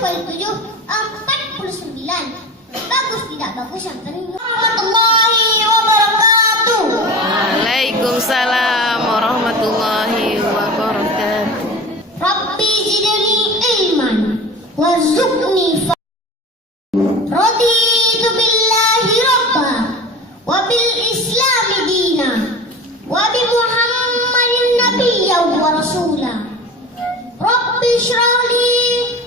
kali 7 49. Bagus tidak bagus yang penting. Warahmatullahi wabarakatuh. Waalaikumsalam warahmatullahi wabarakatuh. Rabbi zidni ilman warzuqni raditu billahi rabba wa bil islami dina wa bi muhammadin nabiyya wa rasula. Rabbi shrah li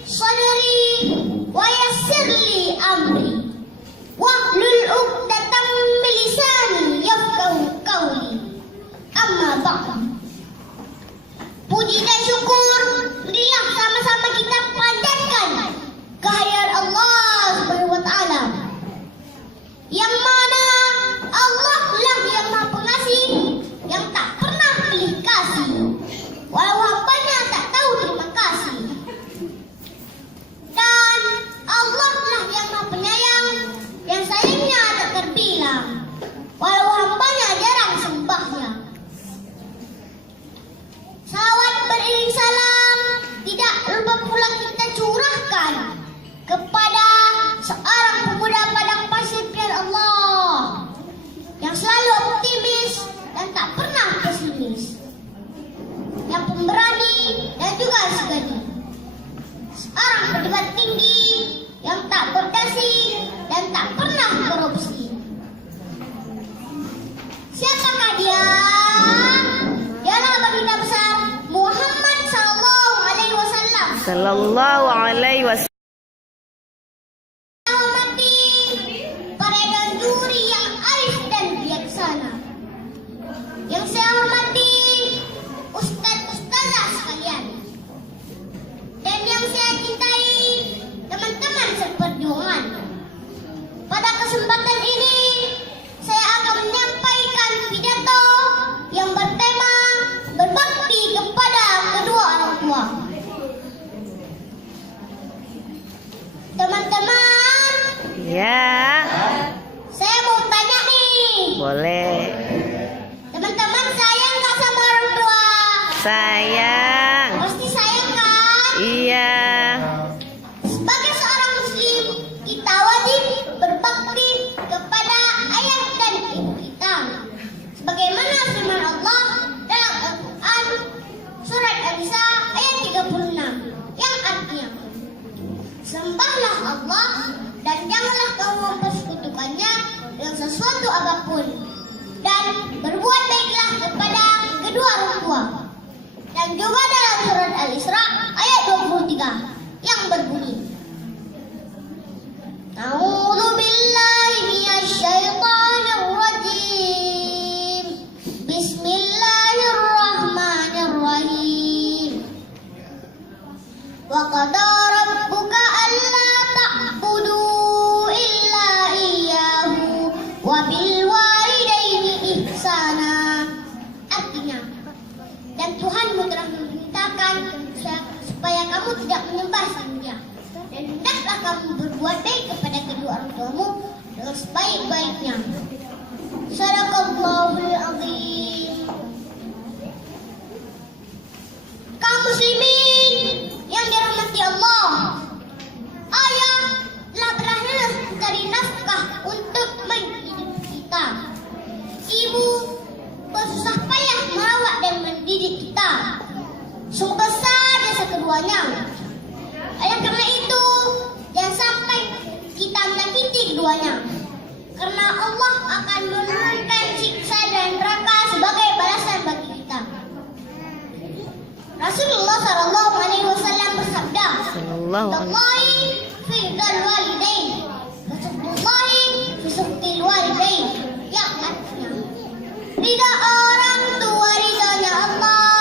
sadri wa yassir li amri wahlul 'uqdatam min lisani yafqahu qawli. Amma ba'd. Puji dan syukur marilah sama-sama kita panjatkan kehadiran Allah Subhanahu wa taala. Yang mana Allah lah yang Maha Pengasih, yang tak pernah pilih kasih. Walau hambanya tak tahu terima kasih. Dan Allah lah yang Maha Penyayang, yang sayangnya tak terbilang. Walau hambanya jarang sembahnya. Salawat beriring salam tidak lupa pula kita curahkan kepada seorang pemuda padang pasir pilihan Allah yang selalu optimis dan tak pernah pesimis, yang pemberani dan juga segani, seorang pejabat tinggi yang tak berdasi dan tak pernah korupsi. Siapakah dia? Dialah baginda besar Muhammad sallallahu alaihi wasallam. Sallallahu alaihi wasallam. Hormati para dan juri yang arif dan bijaksana. Yang saya hormati ustaz-ustazah sekalian. Dan yang saya cintai teman-teman seperjuangan. Pada kesempatan ini saya akan menyampaikan pidato yang bertema berbakti kepada kedua orang tua. Teman-teman, Ya, saya mau tanya nih. boleh. Teman-teman sayang nggak sama orang tua? Sayang. Pasti sayang kan? Iya. Sebagai seorang muslim, kita wajib berbakti kepada ayah dan ibu kita. Sebagaimana firman Allah dalam Al-Quran surat An-Nisa ayat 36 yang artinya, sembahlah Allah dan janganlah kamu mempersekutukannya dengan sesuatu apapun, dan berbuat baiklah kepada kedua orang tua. Dan juga dalam surat Al-Isra ayat 23 yang berbunyi, A'udzu billahi minasy syaithanir rajim. Bismillahirrahmanirrahim. Wa qada rabbuka alla ta'budu illa iyyahu wa bil walidaini ihsana. Artinya, dan Tuhanmu telah memerintahkan supaya kamu tidak menyembah selain Dia, dan hendaklah kamu berbuat baik kepada kedua orang tuamu dengan sebaik-baiknya. Shadaqallahul azim. Kaum muslimin yang dirahmati Allah, ayah telah berakhir mencari nafkah untuk menghidupi kita. Ibu bersusah payah merawat dan mendidik kita. Sungguh besar jasa keduanya. Oleh karena itu, jangan sampai kita menyakiti keduanya, karena Allah akan menurunkan siksa dan neraka sebagai balasan bagi kita. Rasulullah sallallahu alaihi wasallam bersabda, Sallallahu alaihi. "Allahi fi dzal walidain, Allahi fi suhtil walidain." Yang artinya, ridha orang tua ridhanya Allah,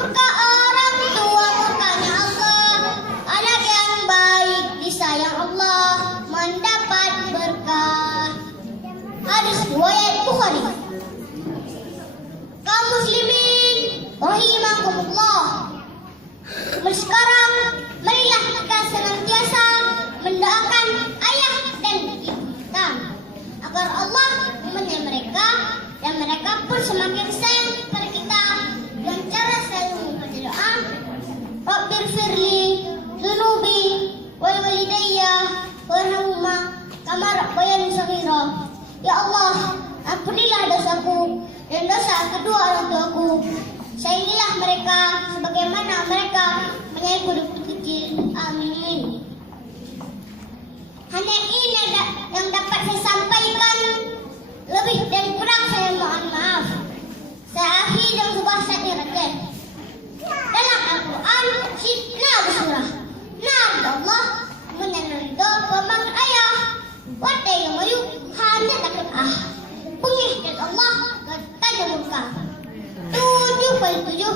murka orang tua murkanya Allah. Anak yang baik disayang Allah mendapat berkah. Hadis riwayat Bukhari. Kaum muslimin rahimakumullah, sekarang marilah kita senantiasa mendoakan ayah dan ibu kita agar Allah memenuhi mereka dan mereka pun semakin sayang kepada kita dengan cara selalu membaca doa, Rabbirfirli dzunubi wal walidayya warhamhuma kama rabbayani shaghira. Ya Allah, ampunilah dosaku dan dosa kedua orang tuaku. Sayangilah mereka sebagaimana mereka menyayangiku waktu kecil. Amin. Hanya ini yang dapat saya sampaikan. Lebih dan kurang saya mohon maaf. Saya akhiri dengan sebuah syair. Dalam Al-Quran, Sidna bersurah, Nabi Allah menyenangkan paman ayah. Wata yang mayu hanya takut Pengih dan Allah kata murka. 7/7 49.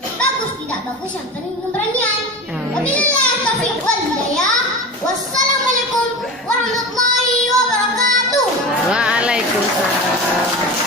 Bagus tidak bagus yang penuh keberanian. Wabillahi taufiq wal hidayah. Wassalamualaikum warahmatullahi wabarakatuh. Waalaikumsalam.